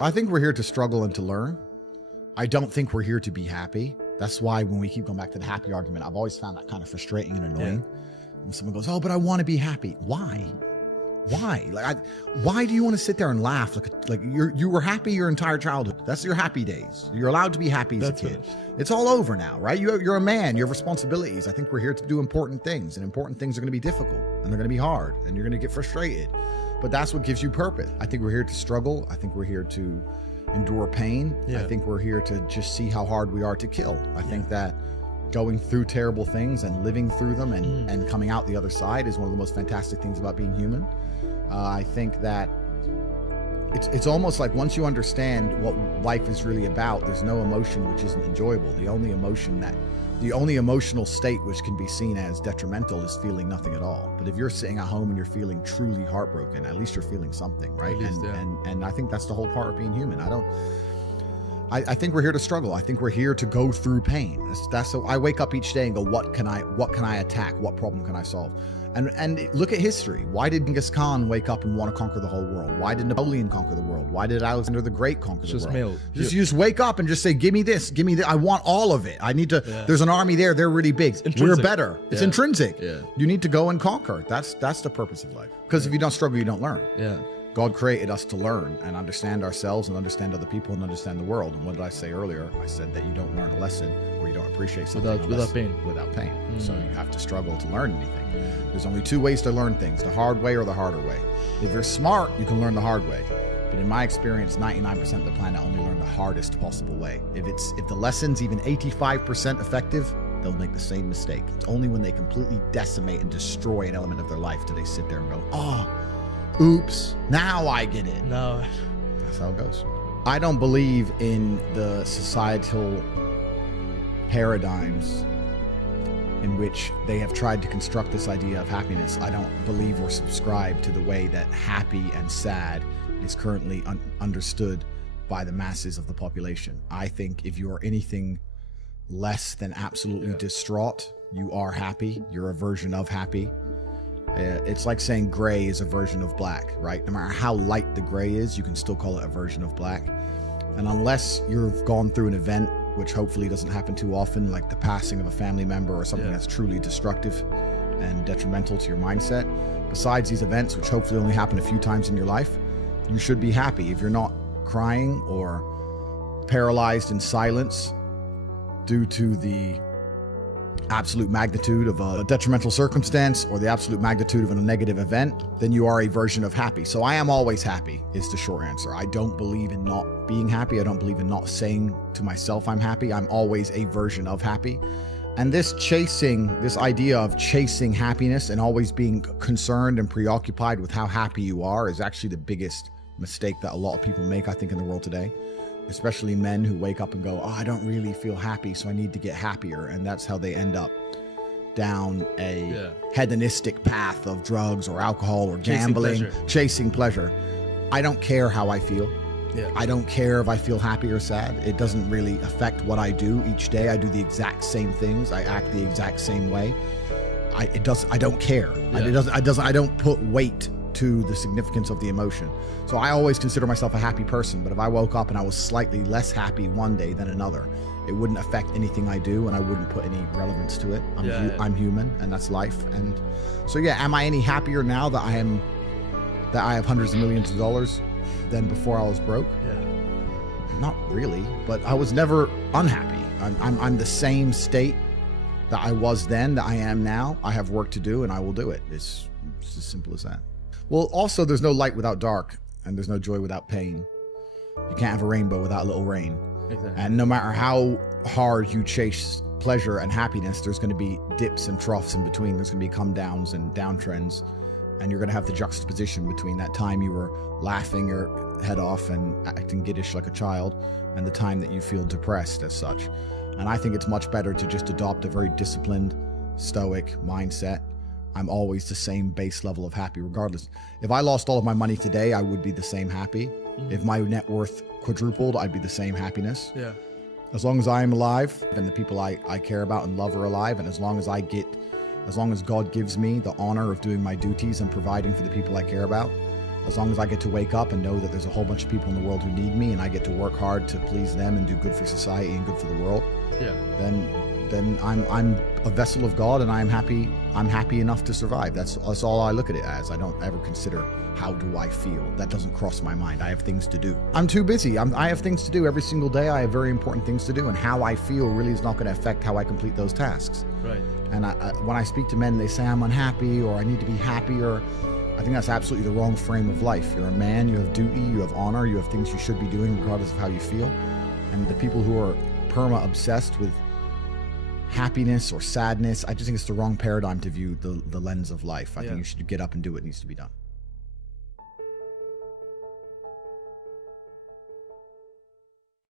I think we're here to struggle and to learn. I don't think we're here to be happy. That's why when we keep going back to the happy argument, I've always found that kind of frustrating and annoying. When someone goes, oh, but I want to be happy. Why? Why? Why do you want to sit there and laugh like you were happy your entire childhood? That's your happy days. You're allowed to be happy as a kid. It's all over now, right? You're a man. You have responsibilities. I think we're here to do important things, and important things are going to be difficult, and they're going to be hard, and you're going to get frustrated. But that's what gives you purpose. I think we're here to struggle. I think we're here to endure pain. I think we're here to just see how hard we are to kill. I think that going through terrible things and living through them and coming out the other side is one of the most fantastic things about being human. I think that it's almost like once you understand what life is really about, there's no emotion which isn't enjoyable. The only emotional state which can be seen as detrimental is feeling nothing at all. But if you're sitting at home and you're feeling truly heartbroken, at least you're feeling something, right? And I think that's the whole part of being human. I think we're here to struggle. I think we're here to go through pain. That's so I wake up each day and go, what can I attack? What problem can I solve? And look at history. Why did Genghis Khan wake up and want to conquer the whole world? Why did Napoleon conquer the world? Why did Alexander the Great conquer the world? Just wake up and just say, give me this, give me that. I want all of it. I need to, there's an army there. They're really big. We're better. It's intrinsic. You need to go and conquer. That's the purpose of life. Because if you don't struggle, you don't learn. God created us to learn and understand ourselves and understand other people and understand the world. And what did I say earlier? I said that you don't learn a lesson or you don't appreciate something without pain. So you have to struggle to learn anything. There's only two ways to learn things, the hard way or the harder way. If you're smart, you can learn the hard way. But in my experience, 99% of the planet only learn the hardest possible way. If the lesson's even 85% effective, they'll make the same mistake. It's only when they completely decimate and destroy an element of their life do they sit there and go, oh, oops, now I get it. No. That's how it goes. I don't believe in the societal paradigms in which they have tried to construct this idea of happiness. I don't believe or subscribe to the way that happy and sad is currently understood by the masses of the population. I think if you are anything less than absolutely distraught, you are happy. You're a version of happy. It's like saying gray is a version of black, right? No matter how light the gray is, you can still call it a version of black. And unless you've gone through an event, which hopefully doesn't happen too often, like the passing of a family member or something that's truly destructive and detrimental to your mindset, besides these events, which hopefully only happen a few times in your life, you should be happy. If you're not crying or paralyzed in silence due to the absolute magnitude of a detrimental circumstance or the absolute magnitude of a negative event, then you are a version of happy. So I am always happy is the short answer. I don't believe in not being happy. I don't believe in not saying to myself I'm happy. I'm always a version of happy. And this idea of chasing happiness and always being concerned and preoccupied with how happy you are is actually the biggest mistake that a lot of people make, I think, in the world today. Especially men who wake up and go, oh, I don't really feel happy, so I need to get happier. And that's how they end up down a hedonistic path of drugs or alcohol or gambling, chasing pleasure. I don't care how I feel. I don't care if I feel happy or sad. It doesn't really affect what I do each day. I do the exact same things. I act the exact same way. I don't care. I don't put weight to the significance of the emotion. So I always consider myself a happy person, but if I woke up and I was slightly less happy one day than another, it wouldn't affect anything I do and I wouldn't put any relevance to it. I'm human and that's life. And so am I any happier now that I have hundreds of millions of dollars than before I was broke? Not really, but I was never unhappy. I'm the same state that I was then that I am now. I have work to do and I will do it. It's as simple as that. Well, also, there's no light without dark, and there's no joy without pain. You can't have a rainbow without a little rain. Exactly. And no matter how hard you chase pleasure and happiness, there's going to be dips and troughs in between. There's going to be come downs and downtrends, and you're going to have the juxtaposition between that time you were laughing your head off and acting giddish like a child and the time that you feel depressed as such. And I think it's much better to just adopt a very disciplined, stoic mindset. I'm always the same base level of happy regardless. If I lost all of my money today, I would be the same happy. If my net worth quadrupled, I'd be the same happiness. As long as I am alive and the people I care about and love are alive, and as long as God gives me the honor of doing my duties and providing for the people I care about, as long as I get to wake up and know that there's a whole bunch of people in the world who need me, and I get to work hard to please them and do good for society and good for the world, then I'm a vessel of God, and I'm happy enough to survive. That's all I look at it as. I don't ever consider how do I feel. That doesn't cross my mind. I have things to do. I'm too busy. I have things to do every single day. I have very important things to do, and how I feel really is not going to affect how I complete those tasks. Right. And when I speak to men, they say I'm unhappy or I need to be happier. I think that's absolutely the wrong frame of life. You're a man, you have duty, you have honor, you have things you should be doing regardless of how you feel. And the people who are perma-obsessed with happiness or sadness, I just think it's the wrong paradigm to view the lens of life. I think you should get up and do what needs to be done.